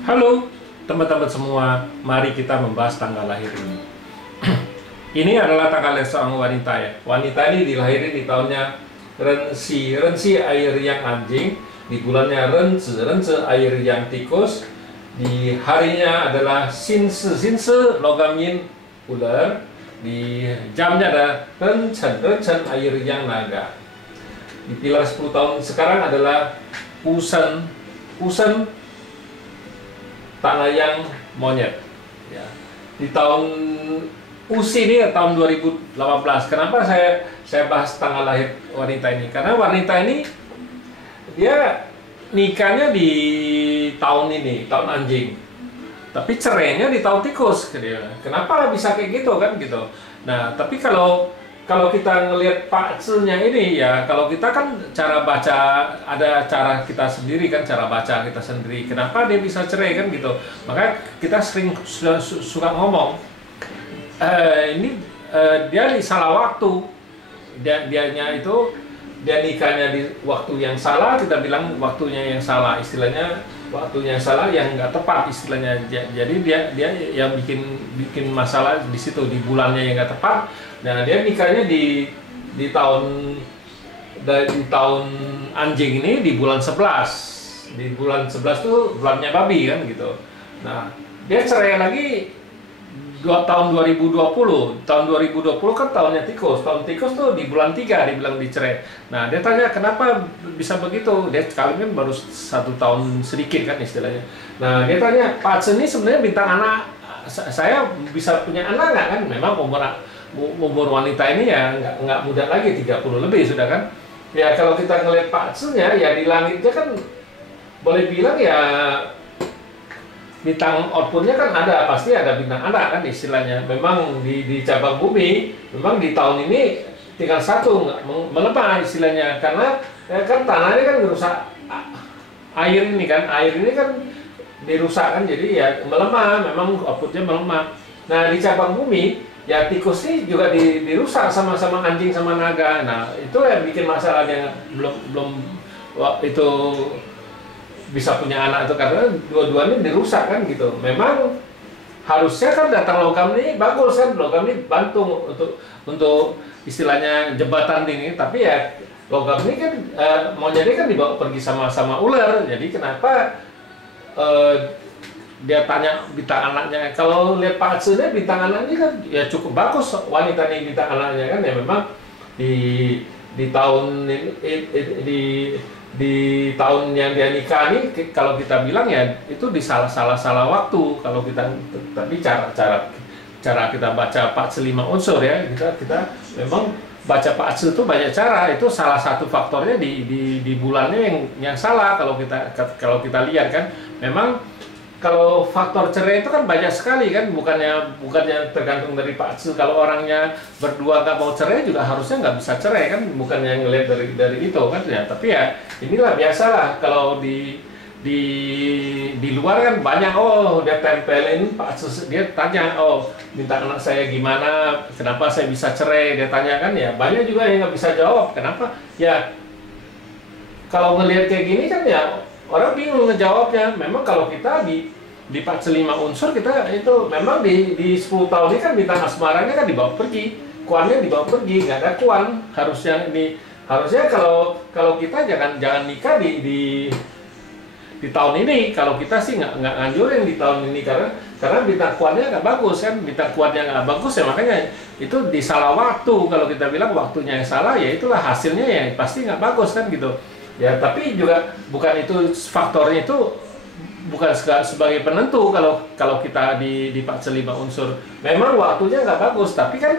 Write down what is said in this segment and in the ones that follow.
Halo teman-teman semua, mari kita membahas tanggal lahir ini. Ini adalah tanggal seorang wanita ya. Wanita ini dilahirkan di tahunnya Rensi, Rensi air yang anjing, di bulannya Renzi, Renzi air yang tikus, di harinya adalah Sinse, Sinse logam yin ular, di jamnya ada Rencen, Rencen air yang naga. Di pilar 10 tahun sekarang adalah Pusen, Pusen tanah yang monyet ya. Di tahun usia ini tahun 2018. Kenapa saya bahas tanggal lahir wanita ini? Karena wanita ini dia nikahnya di tahun ini, tahun anjing, tapi cerainya di tahun tikus. Kenapa bisa kayak gitu kan gitu. Nah, tapi kalau kita ngelihat paksunya ini ya, kalau kita kan cara baca, ada cara kita sendiri kan, cara baca kita sendiri. Kenapa dia bisa cerai kan gitu. Maka kita sering suka ngomong, dia di salah waktu. Dianya itu, dia nikahnya di waktu yang salah, kita bilang waktunya yang salah. Istilahnya waktunya yang salah, yang nggak tepat istilahnya. Jadi dia yang bikin masalah di situ, di bulannya yang nggak tepat. Nah, dia nikahnya di tahun anjing ini di bulan 11. Di bulan 11 tuh bulannya babi kan gitu. Nah, dia cerai lagi tahun 2020. Tahun 2020 kan tahunnya tikus. Tahun tikus tuh di bulan 3 dibilang dicerai. Nah, dia tanya kenapa bisa begitu. Dia kawin kan baru 1 tahun sedikit kan istilahnya. Nah, dia tanya, Pak Aceh ini sebenarnya bintang anak, saya bisa punya anak nggak kan? Memang umur wanita ini ya nggak muda lagi, 30 lebih sudah kan. Ya kalau kita ngelihat Pak Aceh-nya ya di langitnya kan boleh bilang ya bintang outputnya kan ada, pasti ada bintang anak kan istilahnya. Memang di cabang bumi, memang di tahun ini tinggal satu melemah istilahnya, karena kan tanahnya kan merusak air ini kan, dirusak kan, jadi ya melemah, memang outputnya melemah. Nah di cabang bumi ya tikus ini juga dirusak sama anjing sama naga. Nah itu yang bikin masalah, yang belum itu bisa punya anak itu karena dua-duanya dirusak kan gitu. Memang harusnya kan datang logam ini bagus kan, logam ini bantu untuk istilahnya jembatan ini, tapi ya logam ini kan mau jadi kan dibawa pergi sama ular. Jadi kenapa dia tanya bintang anaknya? Kalau lihat Pak Aceh bintang anaknya kan ya cukup bagus, wanita ini bintang anaknya kan ya. Memang di tahun ini, di tahun yang dia nikah ini, kalau kita bilang ya itu di salah waktu. Kalau kita, tapi cara kita baca Pak Aceh 5 unsur ya, kita memang baca Pak Aceh itu banyak cara. Itu salah satu faktornya di bulannya yang salah. Kalau kita lihat kan, memang kalau faktor cerai itu kan banyak sekali kan, bukannya tergantung dari Pak Aceh. Kalau orangnya berdua nggak mau cerai juga harusnya nggak bisa cerai kan, bukannya ngelihat dari itu kan ya. Tapi ya inilah biasalah, kalau di luar kan banyak, oh dia tempelin Pak Aceh, dia tanya, oh minta anak saya gimana, kenapa saya bisa cerai, dia tanya kan ya. Banyak juga yang nggak bisa jawab, kenapa ya. Kalau ngelihat kayak gini kan ya orang bingung ngejawabnya. Memang kalau kita di Pak Aceh 5 unsur, kita itu memang di 10 tahun ini kan bintang asmaranya kan dibawa pergi, kuannya dibawa pergi, nggak ada kuan. Harusnya kalau kita jangan nikah di tahun ini. Kalau kita sih nggak nganjurin di tahun ini, karena bintang kuannya nggak bagus kan, bintang kuannya nggak bagus ya, makanya itu di salah waktu. Kalau kita bilang waktunya yang salah, ya itulah hasilnya ya pasti nggak bagus kan gitu. Ya, tapi juga bukan itu faktornya, itu bukan sebagai penentu. Kalau kita di Pak Aceh 5 unsur memang waktunya nggak bagus, tapi kan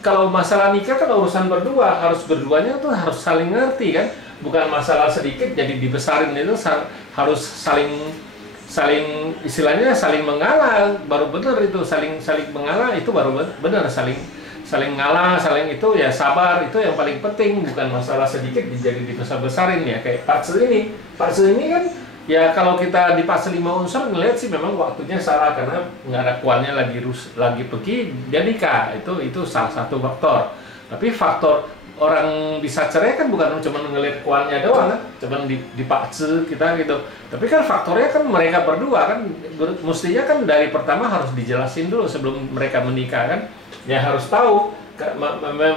kalau masalah nikah kan urusan berdua, berduanya tuh harus saling ngerti kan, bukan masalah sedikit jadi dibesarin. Itu harus saling istilahnya saling mengalah, baru benar itu. Saling mengalah itu baru benar, saling ngalah, saling itu ya sabar, itu yang paling penting. Bukan masalah sedikit jadi dibesar-besarin ya. Kayak Pak Aceh ini kan ya, kalau kita di Pak Aceh 5 unsur ngelihat sih memang waktunya salah, karena nggak ada kuannya lagi pergi, dia nikah. Itu salah satu faktor. Tapi faktor orang bisa cerai kan bukan cuma ngelihat kuannya doang kan, cuma dipaksa kita gitu. Tapi kan faktornya kan mereka berdua kan, mestinya kan dari pertama harus dijelasin dulu sebelum mereka menikah kan. Ya harus tahu,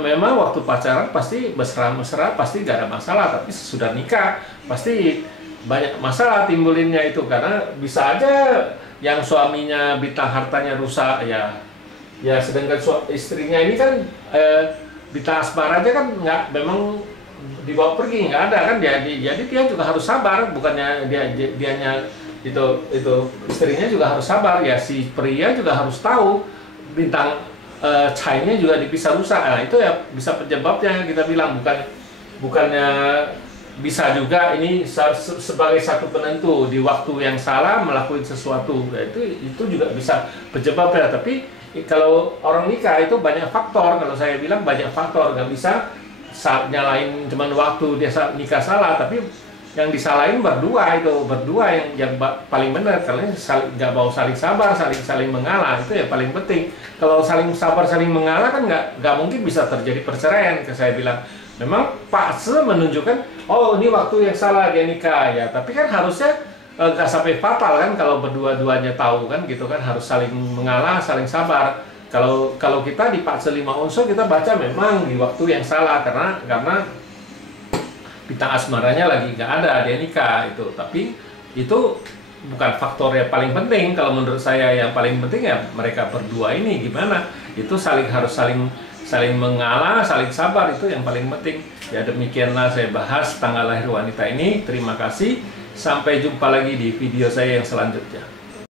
memang waktu pacaran pasti mesra-mesra, pasti gak ada masalah, tapi sudah nikah pasti banyak masalah timbulinnya itu, karena bisa aja yang suaminya bintang hartanya rusak ya sedangkan istrinya ini kan bintang asmara aja kan nggak, memang dibawa pergi nggak ada kan, jadi dia juga harus sabar, bukannya dianya itu istrinya juga harus sabar, ya si pria juga harus tahu bintang cahayanya juga bisa rusak. Nah itu ya bisa penyebabnya, kita bilang bukannya bisa juga ini sebagai satu penentu di waktu yang salah melakukan sesuatu, itu juga bisa penyebab ya. Tapi kalau orang nikah itu banyak faktor, kalau saya bilang banyak faktor, nggak bisa nyalain cuman waktu dia nikah salah, tapi yang disalahin berdua yang paling benar, kalian nggak mau saling sabar, saling mengalah, itu ya paling penting. Kalau saling sabar saling mengalah kan nggak mungkin bisa terjadi perceraian. Saya bilang memang fase menunjukkan oh ini waktu yang salah dia nikah ya, tapi kan harusnya nggak sampai fatal kan kalau berdua-duanya tahu kan gitu kan, harus saling mengalah, saling sabar. Kalau kita di fase 5 unsur kita baca memang di waktu yang salah karena bintang asmaranya lagi nggak ada, dia nikah itu. Tapi itu bukan faktor yang paling penting. Kalau menurut saya yang paling penting ya mereka berdua ini gimana, itu harus saling mengalah, saling sabar, itu yang paling penting. Ya demikianlah saya bahas tanggal lahir wanita ini. Terima kasih, sampai jumpa lagi di video saya yang selanjutnya.